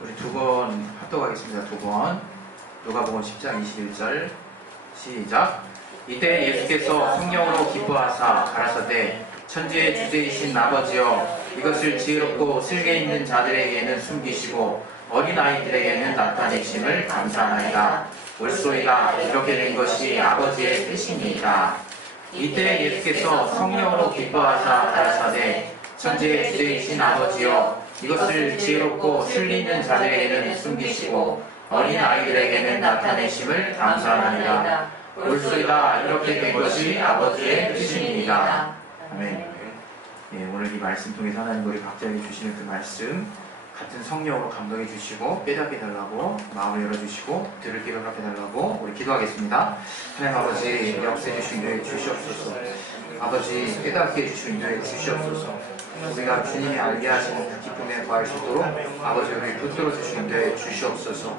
우리 두 번 합독하겠습니다. 두 번. 누가복음 10장 21절 시작. 이때 예수께서 성령으로 기뻐하사 가라사대 천지의 주제이신 아버지여 이것을 지혜롭고 슬기 있는 자들에게는 숨기시고 어린아이들에게는 나타내심을 감사하나이다. 옳소이다. 이렇게 된 것이 아버지의 뜻이니이다. 이때 예수께서 성령으로 기뻐하사 가라사대 천지의 주제이신 아버지여 이것을 지혜롭고 슬기 있는 자들에게는 숨기시고 어린아이들에게는 나타내심을 감사하나이다. 옳소이다. 이렇게 된 것이 아버지의 뜻입니다. 아멘. 예, 오늘 이 말씀 통해서 하나님 우리 각자에게 주시는 그 말씀 같은 성령으로 감동해 주시고 깨닫게 달라고 마음을 열어주시고 들을 귀를 허락해 달라고 우리 기도하겠습니다. 하나님 아버지 역사해 주신 인도해 주시옵소서. 아버지 깨닫게 해주시는 인도해 주시옵소서. 우리가 주님이 알게 하시는 그 기쁨에 구할 수 있도록 아버지 우리를 붙들어 주시는 인도해 주시옵소서.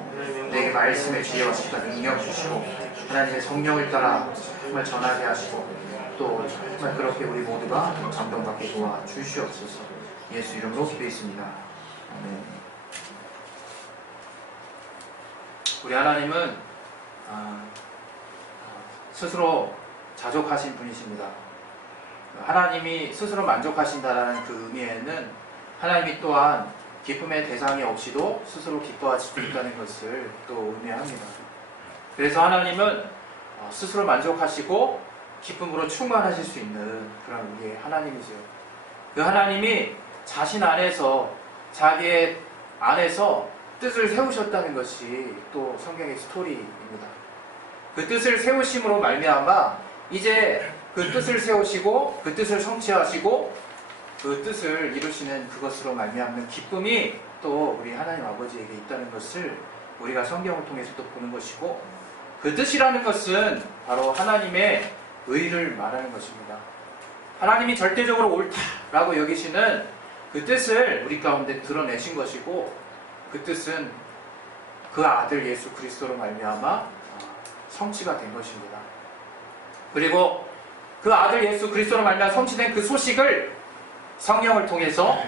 내게 말씀의 지혜와 시가 능력 주시고 하나님의 성령을 따라 정말 전하게 하시고 또 정말 그렇게 우리 모두가 감동받게 도와 주시옵소서. 예수 이름으로 기도했습니다. 아멘. 우리 하나님은 스스로 자족하신 분이십니다. 하나님이 스스로 만족하신다라는 그 의미에는 하나님이 또한 기쁨의 대상이 없이도 스스로 기뻐하실 수 있다는 것을 또 의미합니다. 그래서 하나님은 스스로 만족하시고 기쁨으로 충만하실 수 있는 그런 우리의 하나님이죠. 그 하나님이 자신 안에서 자기의 안에서 뜻을 세우셨다는 것이 또 성경의 스토리입니다. 그 뜻을 세우심으로 말미암아 이제 그 뜻을 세우시고 그 뜻을 성취하시고 그 뜻을 이루시는 그것으로 말미암는 기쁨이 또 우리 하나님 아버지에게 있다는 것을 우리가 성경을 통해서 또 보는 것이고 그 뜻이라는 것은 바로 하나님의 의를 말하는 것입니다. 하나님이 절대적으로 옳다라고 여기시는 그 뜻을 우리 가운데 드러내신 것이고 그 뜻은 그 아들 예수 그리스도로 말미암아 성취가 된 것입니다. 그리고 그 아들 예수 그리스도로 말미암아 성취된 그 소식을 성령을 통해서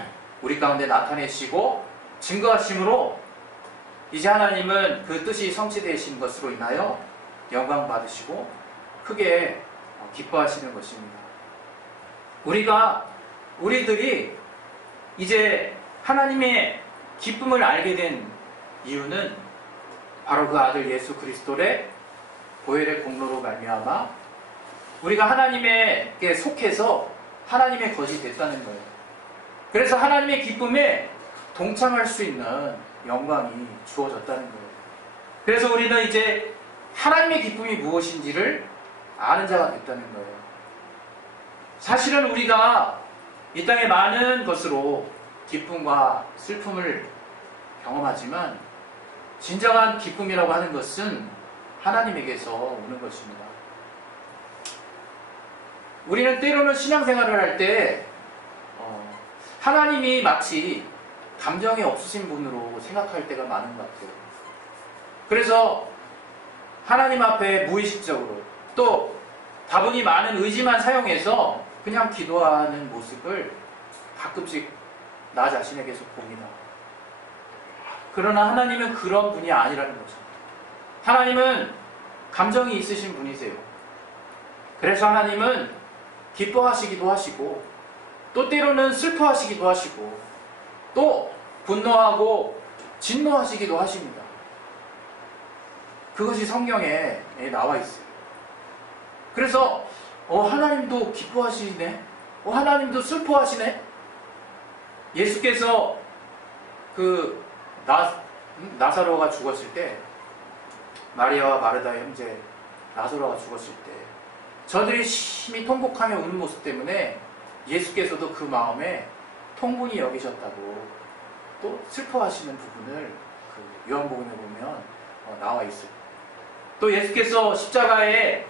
우리 가운데 나타내시고 증거하심으로 이제 하나님은 그 뜻이 성취되신 것으로 인하여 영광 받으시고 크게 기뻐하시는 것입니다. 우리들이 이제 하나님의 기쁨을 알게 된 이유는 바로 그 아들 예수 그리스도의 보혈의 공로로 말미암아 우리가 하나님에게 속해서 하나님의 것이 됐다는 거예요. 그래서 하나님의 기쁨에 동참할 수 있는 영광이 주어졌다는 거예요. 그래서 우리는 이제 하나님의 기쁨이 무엇인지를 아는 자가 됐다는 거예요. 사실은 우리가 이 땅에 많은 것으로 기쁨과 슬픔을 경험하지만 진정한 기쁨이라고 하는 것은 하나님에게서 오는 것입니다. 우리는 때로는 신앙생활을 할 때 하나님이 마치 감정이 없으신 분으로 생각할 때가 많은 것 같아요. 그래서 하나님 앞에 무의식적으로 또 다분히 많은 의지만 사용해서 그냥 기도하는 모습을 가끔씩 나 자신에게서 봅니다. 그러나 하나님은 그런 분이 아니라는 거죠. 하나님은 감정이 있으신 분이세요. 그래서 하나님은 기뻐하시기도 하시고 또 때로는 슬퍼하시기도 하시고 또 분노하고 진노하시기도 하십니다. 그것이 성경에 나와 있어요. 그래서 하나님도 기뻐하시네? 하나님도 슬퍼하시네? 예수께서 그 나사로가 죽었을 때 마리아와 마르다의 형제 나사로가 죽었을 때 저들이 심히 통곡하며 우는 모습 때문에 예수께서도 그 마음에 통분이 여기셨다고 또 슬퍼하시는 부분을 그 요한복음에 보면 나와 있어요. 또 예수께서 십자가에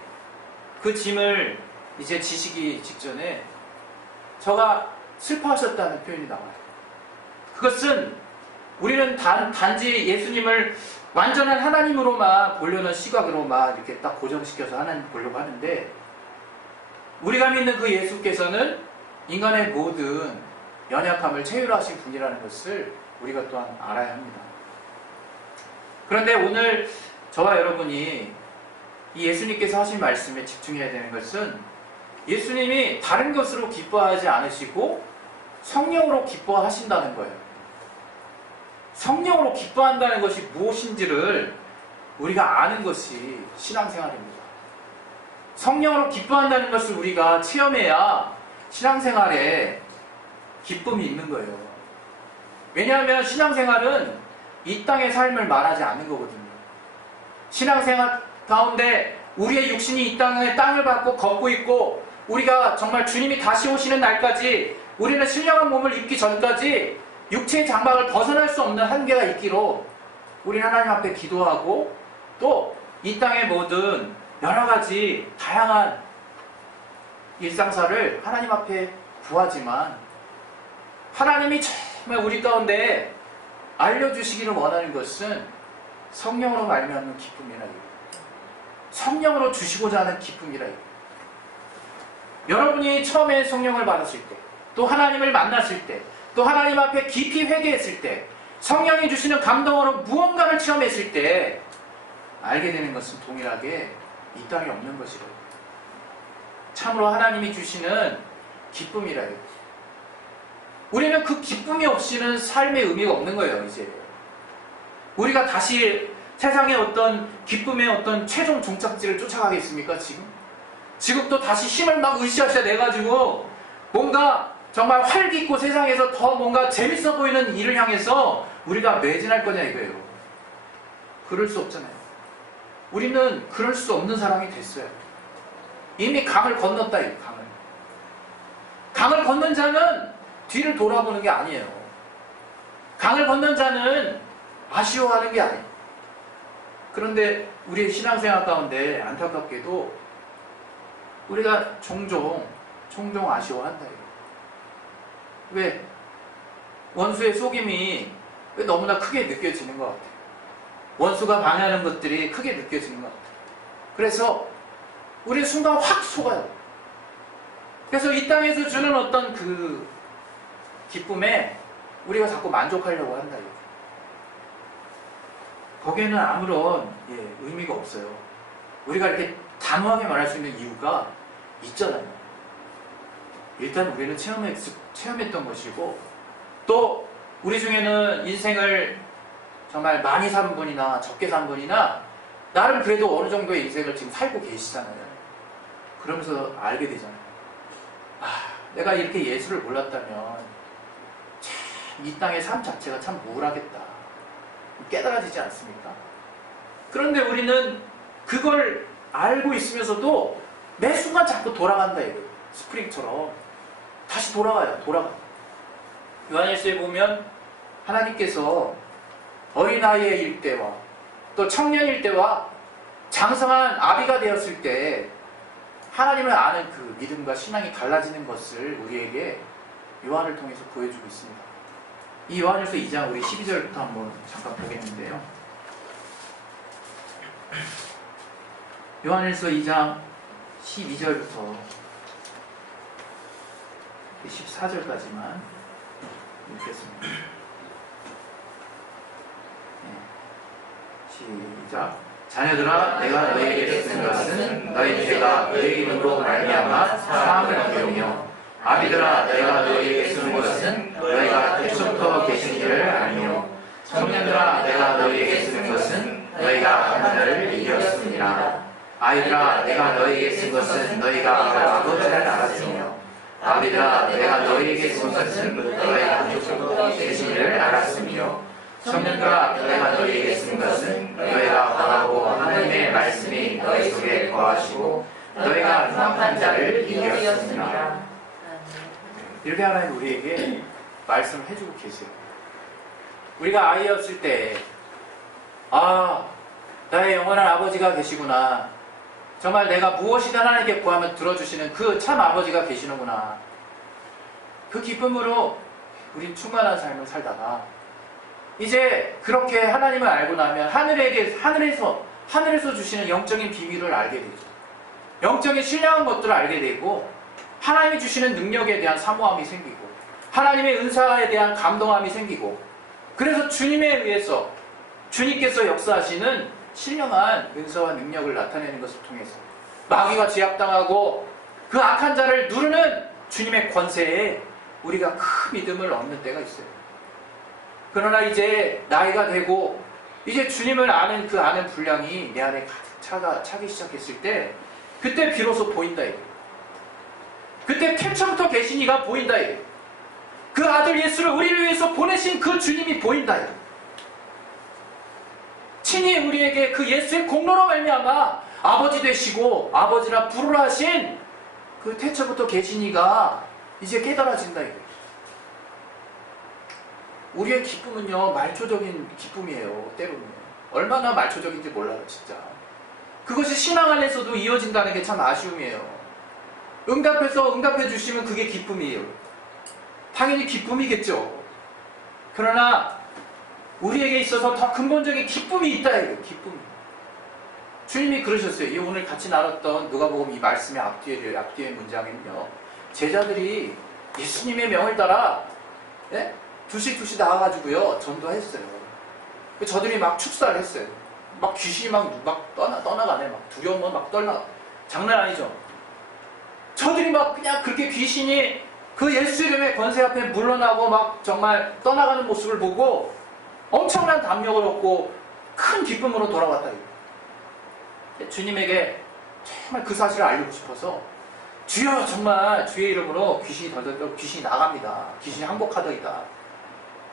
그 짐을 이제 지시기 직전에 저가 슬퍼하셨다는 표현이 나와요. 그것은 우리는 단지 예수님을 완전한 하나님으로만 보려는 시각으로만 이렇게 딱 고정시켜서 하나님 보려고 하는데 우리가 믿는 그 예수께서는 인간의 모든 연약함을 체휼하신 분이라는 것을 우리가 또한 알아야 합니다. 그런데 오늘 저와 여러분이 이 예수님께서 하신 말씀에 집중해야 되는 것은 예수님이 다른 것으로 기뻐하지 않으시고 성령으로 기뻐하신다는 거예요. 성령으로 기뻐한다는 것이 무엇인지를 우리가 아는 것이 신앙생활입니다. 성령으로 기뻐한다는 것을 우리가 체험해야 신앙생활에 기쁨이 있는 거예요. 왜냐하면 신앙생활은 이 땅의 삶을 말하지 않는 거거든요. 신앙생활 가운데 우리의 육신이 이 땅을 밟고 걷고 있고 우리가 정말 주님이 다시 오시는 날까지 우리는 신령한 몸을 입기 전까지 육체의 장막을 벗어날 수 없는 한계가 있기로 우리 하나님 앞에 기도하고 또 이 땅의 모든 여러 가지 다양한 일상사를 하나님 앞에 구하지만 하나님이 정말 우리 가운데 알려주시기를 원하는 것은 성령으로 말미암는 기쁨이라 이거. 성령으로 주시고자 하는 기쁨이라 이거. 여러분이 처음에 성령을 받았을 때, 또 하나님을 만났을 때, 또 하나님 앞에 깊이 회개했을 때, 성령이 주시는 감동으로 무언가를 체험했을 때 알게 되는 것은 동일하게 이 땅에 없는 것이라고. 참으로 하나님이 주시는 기쁨이라요. 우리는 그 기쁨이 없이는 삶의 의미가 없는 거예요, 이제. 우리가 다시 세상의 어떤 기쁨의 어떤 최종 종착지를 쫓아가겠습니까, 지금? 지금 또 다시 힘을 막 으쌰으쌰 내가지고 뭔가 정말 활기있고 세상에서 더 뭔가 재밌어 보이는 일을 향해서 우리가 매진할 거냐 이거예요. 그럴 수 없잖아요. 우리는 그럴 수 없는 사람이 됐어요. 이미 강을 건넜다, 이 강을. 강을 건넌 자는 뒤를 돌아보는 게 아니에요. 강을 건넌 자는 아쉬워하는 게 아니에요. 그런데 우리의 신앙생활 가운데 안타깝게도 우리가 종종 아쉬워한다. 왜? 원수의 속임이 왜 너무나 크게 느껴지는 것 같아요. 원수가 방해하는 것들이 크게 느껴지는 것 같아요. 그래서 우리 순간 확 속아요. 그래서 이 땅에서 주는 어떤 그 기쁨에 우리가 자꾸 만족하려고 한다. 거기에는 아무런 의미가 없어요. 우리가 이렇게 단호하게 말할 수 있는 이유가 있잖아요. 일단 우리는 체험했던 것이고 또 우리 중에는 인생을 정말 많이 산 분이나 적게 산 분이나 나름 그래도 어느 정도의 인생을 지금 살고 계시잖아요. 그러면서 알게 되잖아요. 내가 이렇게 예수를 몰랐다면 참 이 땅의 삶 자체가 참 우울하겠다. 깨달아지지 않습니까? 그런데 우리는 그걸 알고 있으면서도 매 순간 자꾸 돌아간다 이거예요. 스프링처럼 다시 돌아가요. 요한일서에 보면 하나님께서 어린아이일 때와 또 청년일 때와 장성한 아비가 되었을 때 하나님을 아는 그 믿음과 신앙이 달라지는 것을 우리에게 요한을 통해서 보여주고 있습니다. 이 요한일서 2장 우리 12절부터 한번 잠깐 보겠는데요. 요한일서 2장 12절부터 14절까지만 읽겠습니다. 시작. 자녀들아, 내가 너희에게 쓴 것은 너희 죄가 너희 이름으로 말미암아 사함을 얻으며, 아비들아, 내가 너희에게 쓴 것은 너희가 태초부터 계신 이를 알며, 청년들아, 내가 너희에게 쓴 것은 너희가 하나님을 이겼습니다. 아이들아, 내가 너희에게 쓴 것은 너희가 아버지를 알았으며, 아비들아, 내가 너희에게 쓴 것은 너희가 태초부터 계신 이를 알았으며, 청년들아, 내가 너희에게 쓴 것은 너희가 강하고 하나님의 말씀이 너희 속에 거하시고 너희가 흉악한 자를 이겼습니다. 이렇게 하나님 우리에게 말씀을 해주고 계세요. 우리가 아이였을 때 나의 영원한 아버지가 계시구나. 정말 내가 무엇이든 하나님께 구하면 들어주시는 그 참 아버지가 계시는구나. 그 기쁨으로 우린 충만한 삶을 살다가 이제 그렇게 하나님을 알고 나면 하늘에서 주시는 영적인 비밀을 알게 되죠. 영적인 신령한 것들을 알게 되고 하나님이 주시는 능력에 대한 사모함이 생기고 하나님의 은사에 대한 감동함이 생기고 그래서 주님에 의해서 주님께서 역사하시는 신령한 은사와 능력을 나타내는 것을 통해서 마귀가 제압당하고 그 악한 자를 누르는 주님의 권세에 우리가 큰 믿음을 얻는 때가 있어요. 그러나 이제 나이가 되고 이제 주님을 아는 그 아는 분량이 내 안에 가득 차기 시작했을 때 그때 비로소 보인다 이거예요. 그때 태초부터 계신 이가 보인다 이거예요. 그 아들 예수를 우리를 위해서 보내신 그 주님이 보인다 이거예요. 친히 우리에게 그 예수의 공로로 말미암아 아버지 되시고 아버지라 부르라 하신 그 태초부터 계신 이가 이제 깨달아진다 이거예요. 우리의 기쁨은요 말초적인 기쁨이에요. 때로는 얼마나 말초적인지 몰라요 진짜. 그것이 신앙 안에서도 이어진다는 게 참 아쉬움이에요. 응답해서 응답해 주시면 그게 기쁨이에요. 당연히 기쁨이겠죠. 그러나 우리에게 있어서 더 근본적인 기쁨이 있다 이거예요. 기쁨. 주님이 그러셨어요. 이 오늘 같이 나눴던 누가복음 이 말씀의 앞뒤의 문장에는요. 제자들이 예수님의 명을 따라 두씩 나와가지고요 전도했어요. 저들이 막 축사를 했어요. 막 귀신이 막 떠나가네. 막 두려우면 막 떠나. 장난 아니죠. 저들이 막 그냥 그렇게 귀신이 그 예수 이름의 권세 앞에 물러나고 막 정말 떠나가는 모습을 보고 엄청난 담력을 얻고 큰 기쁨으로 돌아왔다. 주님에게 정말 그 사실을 알리고 싶어서 주여 정말 주의 이름으로 귀신이 덜덜 귀신이 나갑니다. 귀신이 항복하더이다.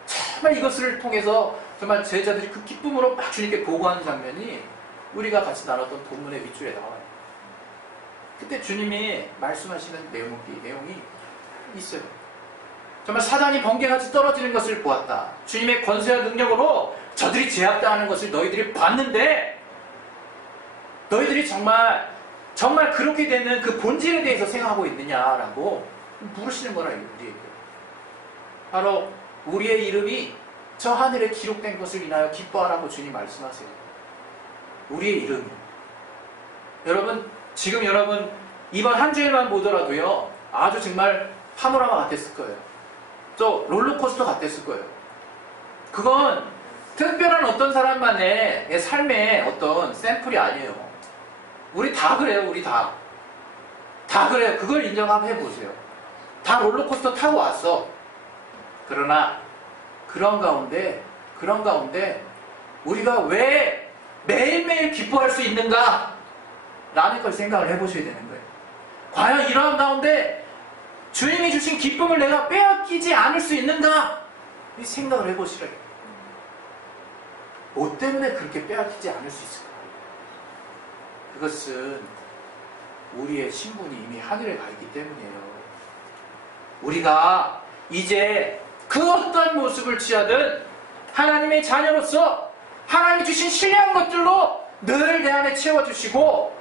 정말 이것을 통해서 정말 제자들이 그 기쁨으로 막 주님께 보고하는 장면이 우리가 같이 나눴던 본문의 윗줄에 나와요. 그때 주님이 말씀하시는 내용이 있어요. 정말 사단이 번개같이 떨어지는 것을 보았다. 주님의 권세와 능력으로 저들이 제압당하는 것을 너희들이 봤는데 너희들이 정말 그렇게 되는 그 본질에 대해서 생각하고 있느냐라고 물으시는 거라 우리에게. 바로 우리의 이름이 저 하늘에 기록된 것을 인하여 기뻐하라고 주님 말씀하세요. 우리의 이름이. 지금 여러분 이번 한 주일만 보더라도요 아주 정말 파노라마 같았을 거예요. 저 롤러코스터 같았을 거예요. 그건 특별한 어떤 사람만의 삶의 어떤 샘플이 아니에요. 우리 다 그래요. 우리 다 그래요. 그걸 인정 한번 해보세요. 다 롤러코스터 타고 왔어. 그러나 그런 가운데 우리가 왜 매일매일 기뻐할 수 있는가? 라는 걸 생각을 해보셔야 되는 거예요. 과연 이러한 가운데 주님이 주신 기쁨을 내가 빼앗기지 않을 수 있는가? 이 생각을 해보시래요. 뭐 때문에 그렇게 빼앗기지 않을 수 있을까? 그것은 우리의 신분이 이미 하늘에 가 있기 때문이에요. 우리가 이제 그 어떤 모습을 취하든 하나님의 자녀로서 하나님이 주신 신뢰한 것들로 늘 내 안에 채워주시고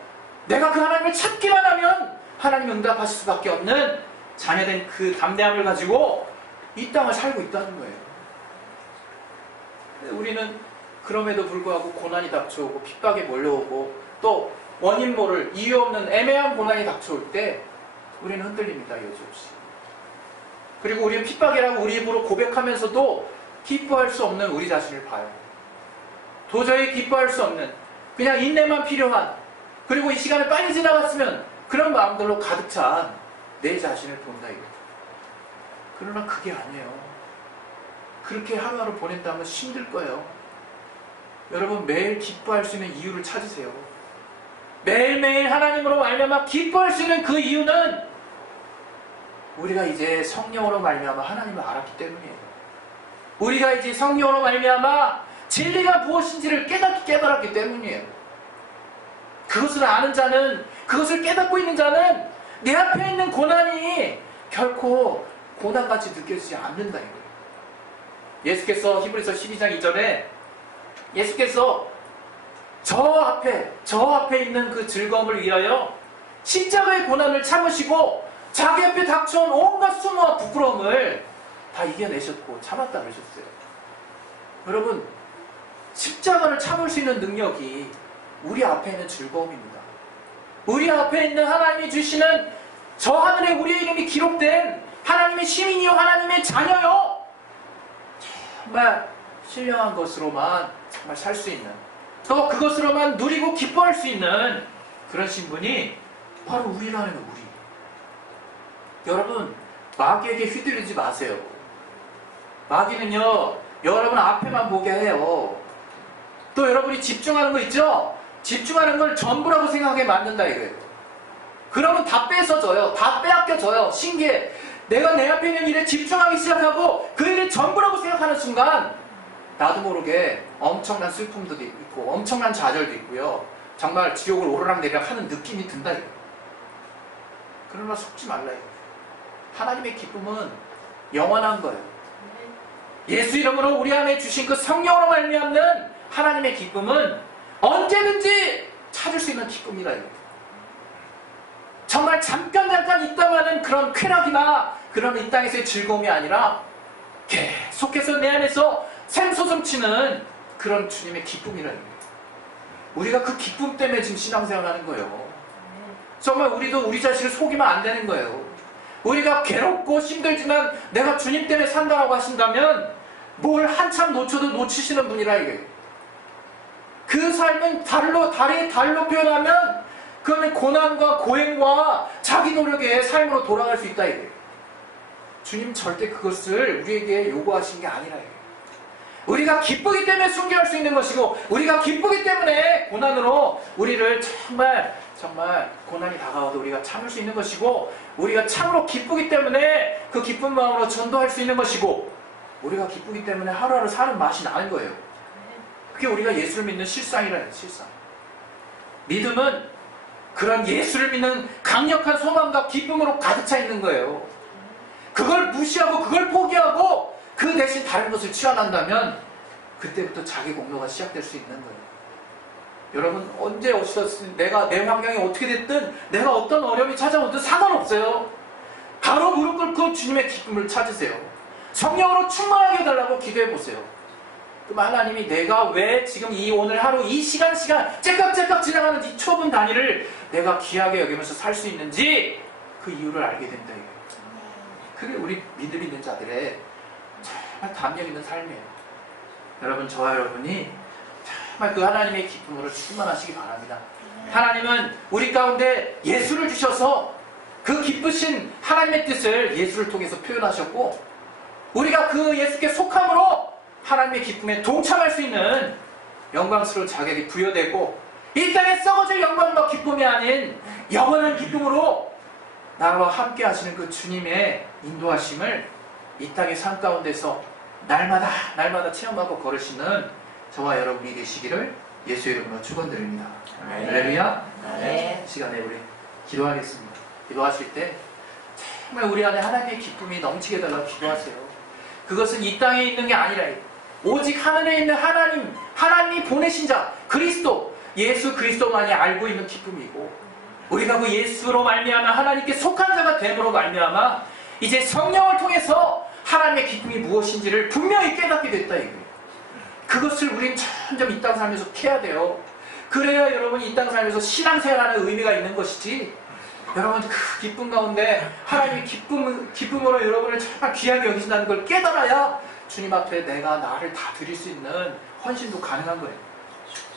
내가 그 하나님을 찾기만 하면 하나님 응답하실 수밖에 없는 자녀된 그 담대함을 가지고 이 땅을 살고 있다는 거예요. 우리는 그럼에도 불구하고 고난이 닥쳐오고 핍박에 몰려오고 또 원인 모를 이유 없는 애매한 고난이 닥쳐올 때 우리는 흔들립니다. 여지없이. 그리고 우리는 핍박이라고 우리 입으로 고백하면서도 기뻐할 수 없는 우리 자신을 봐요. 도저히 기뻐할 수 없는 그냥 인내만 필요한 그리고 이 시간을 빨리 지나갔으면 그런 마음들로 가득 찬 내 자신을 본다 이거예요. 그러나 그게 아니에요. 그렇게 하루하루 보낸다면 힘들 거예요. 여러분 매일 기뻐할 수 있는 이유를 찾으세요. 매일매일 하나님으로 말미암아 기뻐할 수 있는 그 이유는 우리가 이제 성령으로 말미암아 하나님을 알았기 때문이에요. 우리가 이제 성령으로 말미암아 진리가 무엇인지를 깨달았기 때문이에요. 그것을 아는 자는, 그것을 깨닫고 있는 자는 내 앞에 있는 고난이 결코 고난같이 느껴지지 않는다 이거예요. 예수께서 히브리서 12장 2절에 예수께서 저 앞에 있는 그 즐거움을 위하여 십자가의 고난을 참으시고 자기 앞에 닥쳐온 온갖 수모와 부끄러움을 다 이겨내셨고 참았다 그러셨어요. 여러분 십자가를 참을 수 있는 능력이 우리 앞에 있는 즐거움입니다. 우리 앞에 있는 하나님이 주시는 저 하늘에 우리의 이름이 기록된 하나님의 시민이요 하나님의 자녀요 정말 신령한 것으로만 정말 살 수 있는, 또 그것으로만 누리고 기뻐할 수 있는 그런 신분이 바로 우리라는 거예요. 우리. 여러분, 마귀에게 휘둘리지 마세요. 마귀는요, 여러분 앞에만 보게 해요. 또 여러분이 집중하는 거 있죠? 집중하는 걸 전부라고 생각하게 만든다 이거예요. 그러면 다 뺏어져요. 다 빼앗겨져요. 신기해. 내가 내 앞에 있는 일에 집중하기 시작하고 그 일을 전부라고 생각하는 순간 나도 모르게 엄청난 슬픔도 있고 엄청난 좌절도 있고요. 정말 지옥을 오르락내리락 하는 느낌이 든다 이거예요. 그러나 속지 말라 이거예요. 하나님의 기쁨은 영원한 거예요. 예수 이름으로 우리 안에 주신 그 성령으로 말미암는 하나님의 기쁨은 언제든지 찾을 수 있는 기쁨이다 이거예요. 정말 잠깐 있다가는 그런 쾌락이나 그런 이 땅에서의 즐거움이 아니라 계속해서 내 안에서 샘솟음치는 그런 주님의 기쁨이라 이거예요. 우리가 그 기쁨 때문에 지금 신앙생활하는 거예요. 정말 우리도 우리 자신을 속이면 안 되는 거예요. 우리가 괴롭고 힘들지만 내가 주님 때문에 산다고 하신다면 뭘 한참 놓쳐도 놓치시는 분이라 이거예요. 그 삶은 달로 표현하면 그러면 고난과 고행과 자기 노력의 삶으로 돌아갈 수 있다 이거예요. 주님 절대 그것을 우리에게 요구하신 게 아니라 이거예요. 우리가 기쁘기 때문에 순교할 수 있는 것이고 우리가 기쁘기 때문에 고난으로 우리를 정말 고난이 다가와도 우리가 참을 수 있는 것이고 우리가 참으로 기쁘기 때문에 그 기쁜 마음으로 전도할 수 있는 것이고 우리가 기쁘기 때문에 하루하루 사는 맛이 나는 거예요. 그게 우리가 예수를 믿는 실상이라는 실상. 믿음은 그런 예수를 믿는 강력한 소망과 기쁨으로 가득 차 있는 거예요. 그걸 무시하고 그걸 포기하고 그 대신 다른 것을 취한한다면 그때부터 자기 공로가 시작될 수 있는 거예요. 여러분 언제 어디서든 내가 내 환경이 어떻게 됐든 내가 어떤 어려움이 찾아오든 상관없어요. 바로 무릎 꿇고 주님의 기쁨을 찾으세요. 성령으로 충만하게 해달라고 기도해보세요. 그럼 하나님이 내가 왜 지금 이 오늘 하루 이 시간 째깍째깍 지나가는 이 좁은 단위를 내가 귀하게 여기면서 살 수 있는지 그 이유를 알게 된다 이거예요. 그게 우리 믿음 있는 자들의 정말 담력 있는 삶이에요. 여러분 저와 여러분이 정말 그 하나님의 기쁨으로 충만하시기 바랍니다. 하나님은 우리 가운데 예수를 주셔서 그 기쁘신 하나님의 뜻을 예수를 통해서 표현하셨고 우리가 그 예수께 속함으로 하나님의 기쁨에 동참할 수 있는 영광스러운 자격이 부여되고 이 땅에 썩어질 영광과 기쁨이 아닌 영원한 기쁨으로 나와 함께 하시는 그 주님의 인도하심을 이 땅의 삶 가운데서 날마다 체험하고 걸으시는 저와 여러분이 되시기를 예수 이름으로 축원드립니다. 할렐루야. 네. 시간에 우리 기도하겠습니다. 기도하실 때 정말 우리 안에 하나님의 기쁨이 넘치게 해달라고 기도하세요. 그것은 이 땅에 있는 게 아니라 오직 하늘에 있는 하나님이 보내신 자 그리스도 예수 그리스도만이 알고 있는 기쁨이고 우리가 그 예수로 말미암아 하나님께 속한 자가 됨으로 말미암아 이제 성령을 통해서 하나님의 기쁨이 무엇인지를 분명히 깨닫게 됐다 이거예요. 그것을 우린 점점 이 땅 살면서 캐야 돼요. 그래야 여러분 이 땅 살면서 신앙생활하는 의미가 있는 것이지 여러분 그 기쁨 가운데 하나님의 기쁨으로 여러분을 정말 귀하게 여기신다는 걸 깨달아야 주님 앞에 내가 나를 다 드릴 수 있는 헌신도 가능한 거예요.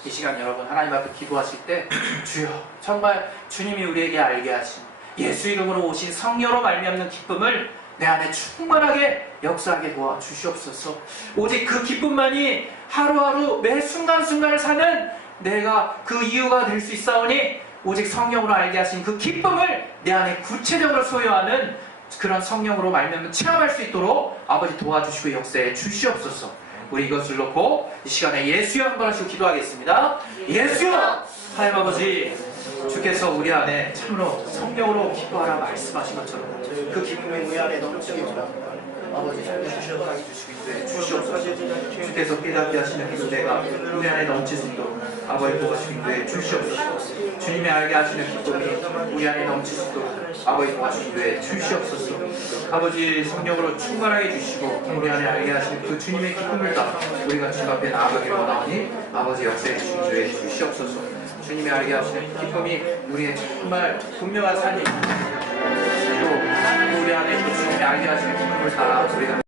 이 시간 여러분 하나님 앞에 기도하실 때 주여 정말 주님이 우리에게 알게 하신 예수 이름으로 오신 성령으로 말미암는 기쁨을 내 안에 충만하게 역사하게 도와주시옵소서. 오직 그 기쁨만이 하루하루 매 순간순간을 사는 내가 그 이유가 될 수 있사오니 오직 성령으로 알게 하신 그 기쁨을 내 안에 구체적으로 소유하는 그런 성령으로 말미암아 체험할 수 있도록 아버지 도와주시고 역사해 주시옵소서. 우리 이것을 놓고 이 시간에 예수여 한번 하시고 기도하겠습니다. 예수여! 하나님 아버지 주께서 우리 안에 참으로 성령으로 기뻐하라 말씀하신 것처럼 그 기쁨이 우리 안에 넘치게 바랍니다. 아버지 주시옵소서. 주시옵소서. 주께서 깨닫게 하시는 기도가 우리 안에 넘칠 수 있도록 아버지 도와주시기 위해 주시옵소서. 주님이 알게 하시는 기쁨이 우리 안에 넘칠 수 있도록 아버지 도와주시기 위해 주시옵소서. 아버지 성령으로 충만하게 주시고 우리 안에 알게 하시는 그 주님의 기쁨을 따라 우리가 주님 앞에 나아가길 원하오니 아버지 역사해 주시기 위해 주시옵소서. 주님이 알게 하시는 기쁨이 우리의 정말 분명한 삶이 또 우리 안에 그 주님이 알게 하시는 기쁨을 따라 우리가